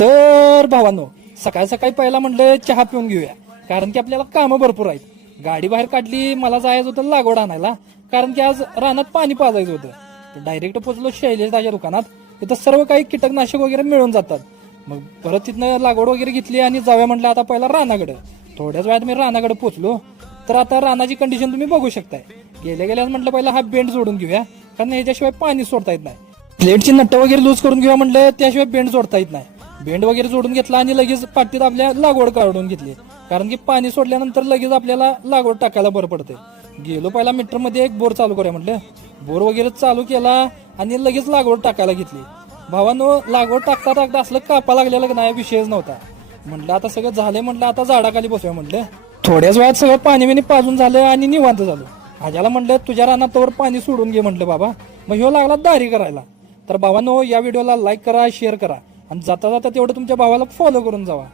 तर भावांनो, सकाळी सकाळी पहिला म्हणलं चहा पिऊन घेऊया, कारण की आपल्याला कामं भरपूर आहेत. गाडी बाहेर काढली, मला जायचं होतं लागवड आणायला, कारण की आज रानात पाणी पाजायचं होतं. डायरेक्ट पोहोचलो शैलेशदाच्या दुकानात. तिथं सर्व काही कीटकनाशक वगैरे मिळून जातात. मग परत तिथनं लागवड वगैरे घेतली आणि जाऊया म्हटलं आता पहिला रानाकडे. थोड्याच वेळात मी रानाकडे पोहोचलो. तर आता रानाची कंडिशन तुम्ही बघू शकताय. गेल्याच म्हटलं पहिला हा बेंड जोडून घेऊया, कारण ह्याच्याशिवाय पाणी सोडता येत नाही. प्लेटची नट्ट वगैरे लूज करून घेऊया म्हटलं, त्याशिवाय बेंड जोडता येत नाही. बेंड वगैरे जोडून घेतला आणि लगेच पाटीत आपल्या लागवड काढून घेतली, कारण की पाणी सोडल्यानंतर लगेच आपल्याला लागवड टाकायला बरं पडते. गेलो पहिला मीटर मध्ये एक बोर चालू करूया म्हटलं. बोर वगैरे चालू केला आणि लगेच लागवड टाकायला घेतली. भावानो, लागवड टाकता टाकता असलं कापा लागलेलं नाही, विषयच नव्हता. म्हटलं आता सगळं झालंय, म्हटलं आता झाडाखाली बसूया म्हटलं. थोड्याच वेळात सगळं पाणी बिणी पाजून झालं आणि निवांत झालं. आज्याला म्हटलं तुझ्या रानात तोवर पाणी सोडून घे म्हटलं बाबा. मग ह्यो लागला दारी करायला. तर भावानो, या व्हिडिओला लाईक करा, शेअर करा आणि जाता जाता तेवढं तुमच्या भावाला फॉलो करून जावा.